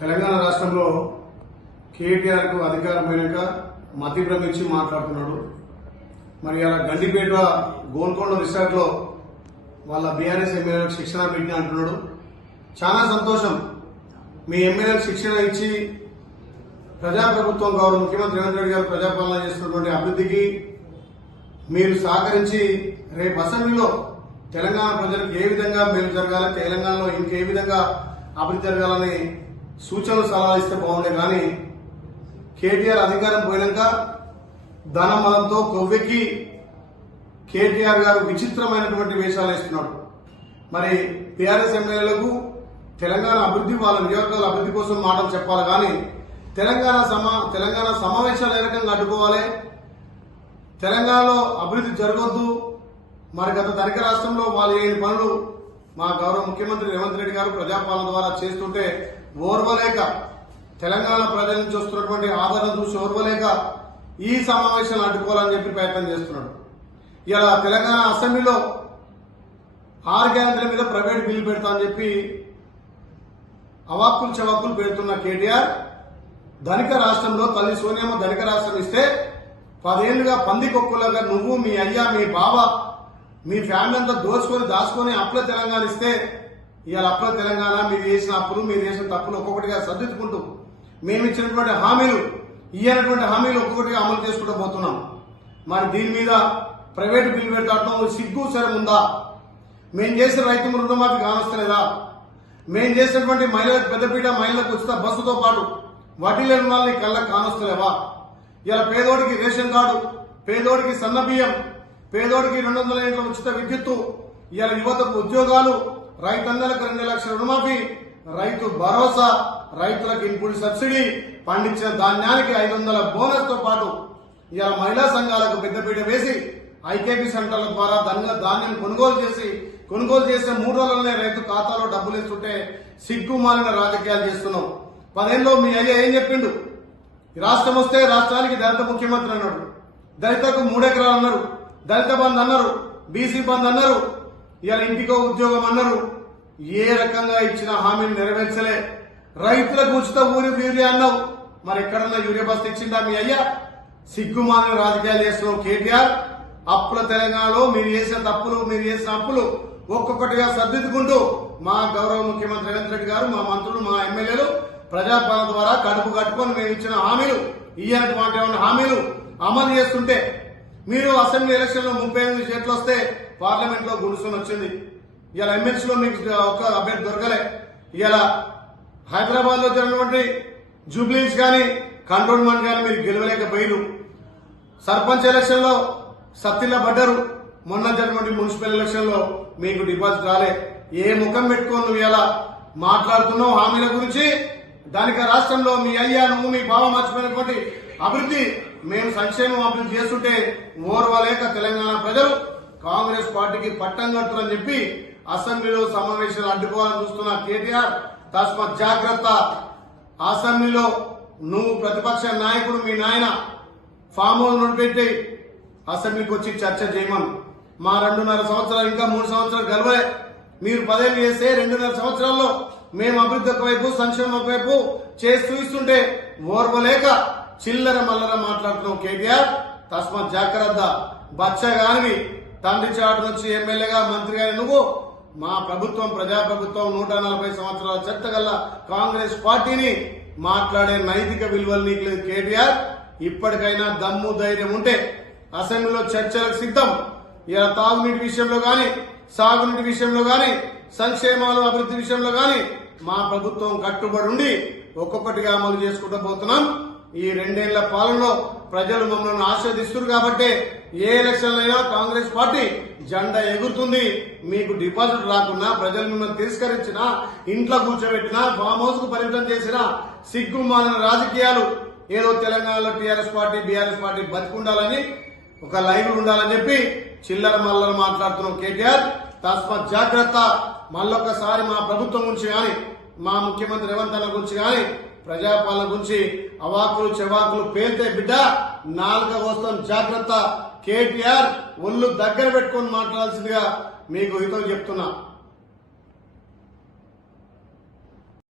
తెలంగాణ రాష్ట్రంలో కేటీఆర్ కు అధికారం పోయినాక మతి భ్రమించి మాట్లాడుతున్నాడు. మరి అలా గండిపేట గోల్కొండ రిసార్ట్ లో వాళ్ళ బీఆర్ఎస్ ఎమ్మెల్యేలకు శిక్షణ పెట్టిన అంటున్నాడు. చాలా సంతోషం. మీ ఎమ్మెల్యేలకు శిక్షణ ఇచ్చి ప్రజాప్రభుత్వం గౌరవ ముఖ్యమంత్రి రేవంత్ రెడ్డి గారు ప్రజాపాలన చేస్తున్నటువంటి అభివృద్ధికి మీరు సహకరించి రేపు అసెంబ్లీలో తెలంగాణ ప్రజలకు ఏ విధంగా మేలు జరగాలి, తెలంగాణలో ఇంకే విధంగా అభివృద్ధి జరగాలని సూచనలు సలహాలు ఇస్తే బాగుండే. కానీ కేటీఆర్ అధికారం పోయినాక ధనమలంతో కొవ్వెక్కి కేటీఆర్ గారు విచిత్రమైనటువంటి వేషాలు వేస్తున్నాడు. మరి టీఆర్ఎస్ ఎమ్మెల్యేలకు తెలంగాణ అభివృద్ధి, వాళ్ళ నియోజకవర్గాల అభివృద్ధి కోసం మాటలు చెప్పాలి. కానీ తెలంగాణ సమావేశాలు ఏ రకంగా అడ్డుకోవాలి, తెలంగాణలో అభివృద్ధి జరగొద్దు. మరి గత ధనిక రాష్ట్రంలో వాళ్ళు చేయని పనులు మా గౌరవ ముఖ్యమంత్రి రేవంత్ రెడ్డి గారు ప్రజాపాలన ద్వారా చేస్తుంటే ఓర్వలేక, తెలంగాణ ప్రజల నుంచి వస్తున్నటువంటి ఆదరణ చూసి ఓర్వలేక ఈ సమావేశాలను అడ్డుకోవాలని చెప్పి ప్రయత్నం చేస్తున్నాడు. ఇలా తెలంగాణ అసెంబ్లీలో 6 గ్యారెంటీల మీద ప్రైవేట్ బిల్లు పెడతా అని చెప్పి అవాక్కులు చవాక్కులు పెడుతున్న కేటీఆర్ ధనిక రాష్ట్రంలో తల్లి సోనియమ్మ ధనిక రాష్ట్రం ఇస్తే 10 ఏళ్లుగా పందికొక్కులాగా నువ్వు, మీ అయ్యా, మీ బావ, మీ ఫ్యామిలీ అంతా దాచుకొని అప్పుల తెలంగాణ ఇస్తే ఇవాళ అప్పుల తెలంగాణ మీరు చేసిన అప్పులు, మీరు చేసిన తప్పులు ఒక్కొక్కటిగా సర్దిద్దుకుంటూ మేము ఇచ్చినటువంటి హామీలు, ఇయ్యనటువంటి హామీలు ఒక్కొక్కటిగా అమలు చేసుకుంటూ పోతున్నాం. మరి దీని మీద ప్రైవేటు బిల్లు పెడతాం సిగ్గు శరం ఉందా? మేము చేసిన రైతు రుణమాఫీ కానొస్తలేదా? మేము చేసినటువంటి మహిళలకు పెద్దపీట, మహిళలకు ఉచిత బస్సుతో పాటు వడ్డీ లేని వాళ్ళని కళ్ళకు కానొస్తలేవా? ఇలా పేదోడికి రేషన్ కార్డు, పేదోడికి సన్న బియ్యం, పేదోడికి 200 యూనిట్ల ఉచిత విద్యుత్తు, ఇలా యువతకు ఉద్యోగాలు, రైతన్నలకు 2 లక్షల రుణమాఫీ, రైతు భరోసా, రైతులకు ఇన్పుట్ సబ్సిడీ, పండించిన ధాన్యానికి 500 బోనస్ తో పాటు ఇలా మహిళా సంఘాలకు పెద్దపీట వేసి ఐకేపీ సెంటర్ల ద్వారా ధాన్యం కొనుగోలు చేసిన 3 రోజులనే రైతు ఖాతాలో డబ్బులు వేస్తుంటే సిగ్గుమాలిన రాజకీయాలు చేస్తున్నాం. 10 ఏళ్ళలో మీ అయ్యా ఏం చెప్పిండు? రాష్ట్రం వస్తే రాష్ట్రానికి దళిత ముఖ్యమంత్రి అన్నాడు, దళితకు 3 ఎకరాలు అన్నారు, దళిత బంద్ అన్నారు, బీసీ బంద్ అన్నారు, ఇవాళ ఇంటికో ఉద్యోగం అన్నారు. ఏ రకంగా ఇచ్చిన హామీని నెరవేర్చలే. రైతులకు ఉచిత యూరియా అన్నావు, మరి ఎక్కడన్నా యూరియా బస్తా ఇచ్చిందా మీ అయ్యా? సిగ్గుమాలిన రాజకీయాలు చేస్తున్నావు కేటీఆర్. అప్పుల తెలంగాణలో మీరు చేసిన తప్పులు, మీరు చేసిన అప్పులు ఒక్కొక్కటిగా సర్దిద్దుకుంటూ మా గౌరవ ముఖ్యమంత్రి రేవంత్ రెడ్డి గారు, మా మంత్రులు, మా ఎమ్మెల్యేలు ప్రజాపాలన ద్వారా కడుపు కట్టుకొని మేము ఇచ్చిన హామీలు, ఇయ్యనటువంటి హామీలు అమలు చేస్తుంటే మీరు అసెంబ్లీ ఎలక్షన్ లో 38 సీట్లు వస్తే పార్లమెంట్ లో గుడుసుని వచ్చింది. ఇలా ఎమ్మెల్సీలో మీకు ఒక అభ్యర్థి దొరకలే. ఇలా హైదరాబాద్ లో జరిగినటువంటి జూబ్లీస్ కానీ, కంటోన్మెంట్ కానీ మీరు గెలవలేకపోయారు. సర్పంచ్ ఎలక్షన్ లో సత్తిలా పడ్డారు. మొన్న జరిగినటువంటి మున్సిపల్ ఎలక్షన్ లో మీకు డిపాజిట్ రాలే. ఏ ముఖం పెట్టుకొని నువ్వు ఇలా మాట్లాడుతున్నావు హామీల గురించి? దానికి రాష్ట్రంలో మీ అయ్యా, నువ్వు, మీ బావ మర్చిపోయినటువంటి అభివృద్ధి, మేము సంక్షేమం అభివృద్ధి చేస్తుంటే ఓర్వలేక తెలంగాణ ప్రజలు కాంగ్రెస్ పార్టీకి పట్టం కడుతున్నారని చెప్పి అసెంబ్లీలో సమావేశాలు అడ్డుకోవాలని చూస్తున్న కేటీఆర్ తస్మాత్ జాగ్రత్త. అసెంబ్లీలో నువ్వు ప్రతిపక్ష నాయకుడు, మీ నాయన ఫామ్ హౌస్ నుండి పెట్టి అసెంబ్లీకి వచ్చి చర్చ చేయమను. మా 2.5 సంవత్సరాలు, ఇంకా 3 సంవత్సరాలు గెలవలే. మీరు 10 ఏళ్ళు చేస్తే 2.5 సంవత్సరాల్లో మేము అభివృద్ధి ఒకవైపు, సంక్షేమం ఒకవైపు చేసి చూస్తుంటే ఓర్వలేక చిల్లర మల్లర మాట్లాడుతున్నావు కేటీఆర్. తస్మాత్ జాగ్రత్త. బచ్చగానివి, తండ్రి చాటు నుంచి ఎమ్మెల్యేగా, మంత్రిగా నువ్వు మా ప్రభుత్వం, ప్రజాప్రభుత్వం, 140 సంవత్సరాల చరిత్ర గల కాంగ్రెస్ పార్టీని మాట్లాడే నైతిక విలువలు నీకు లేదు కేటీఆర్. ఇప్పటికైనా దమ్ము ధైర్యం ఉంటే అసెంబ్లీలో చర్చలకు సిద్ధం. ఇలా తాగునీటి విషయంలో గాని, సాగునీటి విషయంలో గాని, సంక్షేమాలు, అభివృద్ధి విషయంలో గాని మా ప్రభుత్వం కట్టుబడి ఉండి ఒక్కొక్కటిగా అమలు చేసుకుంటూ పోతున్నాం. ఈ 2 ఏళ్ల పాలనలో ప్రజలు మమ్మల్ని ఆశీర్వదిస్తున్నారు కాబట్టి ఏ ఎలక్షన్ అయినా కాంగ్రెస్ పార్టీ జెండా ఎగురుతుంది. మీకు డిపాజిట్ రాకున్నా, ప్రజలు మిమ్మల్ని తిరస్కరించినా, ఇంట్లో కూర్చోబెట్టినా, ఫామ్ హౌస్ కు పరిమితం చేసినా సిగ్గుమాలిన రాజకీయాలు. ఏదో తెలంగాణలో టీఆర్ఎస్ పార్టీ, బీఆర్ఎస్ పార్టీ బతికుండాలని, ఒక లైవ్ ఉండాలని చెప్పి చిల్లర మల్లర మాట్లాడుతున్నాం కేటీఆర్. తస్మాత్ జాగ్రత్త. మళ్ళొక్కసారి మా ప్రభుత్వం గురించి కానీ, మా ముఖ్యమంత్రి రేవంత్ అన్న గురించి కానీ, ప్రజాపాలన గురించి అవాకులు చెవాకులు పేల్తే బిడ్డ నాలుక వస్తాం. జాగ్రత్త. కేటీఆర్ ఒళ్ళు దగ్గర పెట్టుకొని మాట్లాడాల్సిందిగా మీకు హితం చెప్తున్నా.